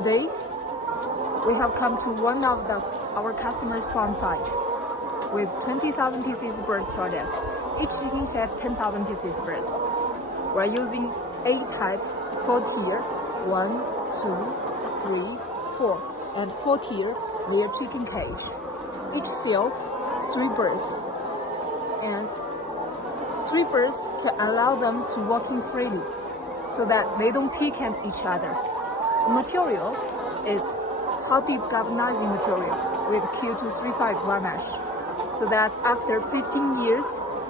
Today, we have come to one of our customers' farm sites with 20,000 pieces bird project. Each chicken shed 10,000 pieces birds. We're using A-type 4-tier, 1, 2, 3, 4, and 4-tier layer chicken cage. Each cell, 3 birds, and 3 birds can allow them to walk in freely so that they don't pick at each other. The material is hot dip galvanizing material with Q235 varnish, so that after 15 years,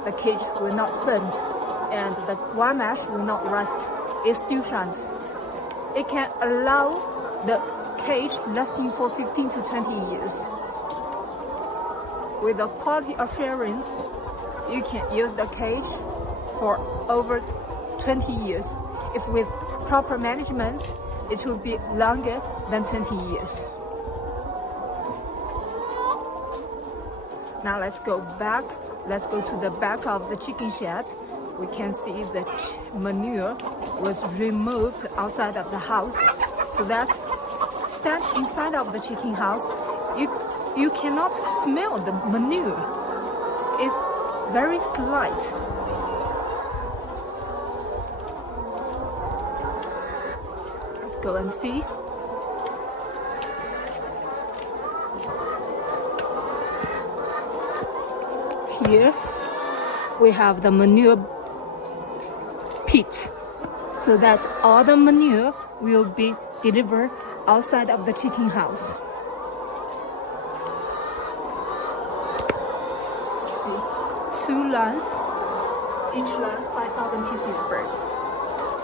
the cage will not bend and the varnish will not rust. It still shines. It can allow the cage lasting for 15 to 20 years. With the quality assurance, you can use the cage for over 20 years. If with proper management, it will be longer than 20 years. Now let's go back. Let's go to the back of the chicken shed. We can see the manure was removed outside of the house, so that stand inside of the chicken house, you cannot smell the manure. It's very slight. Let's go and see. Here we have the manure pit, so that all the manure will be delivered outside of the chicken house. See, 2 lines, each line 5,000 pieces birds.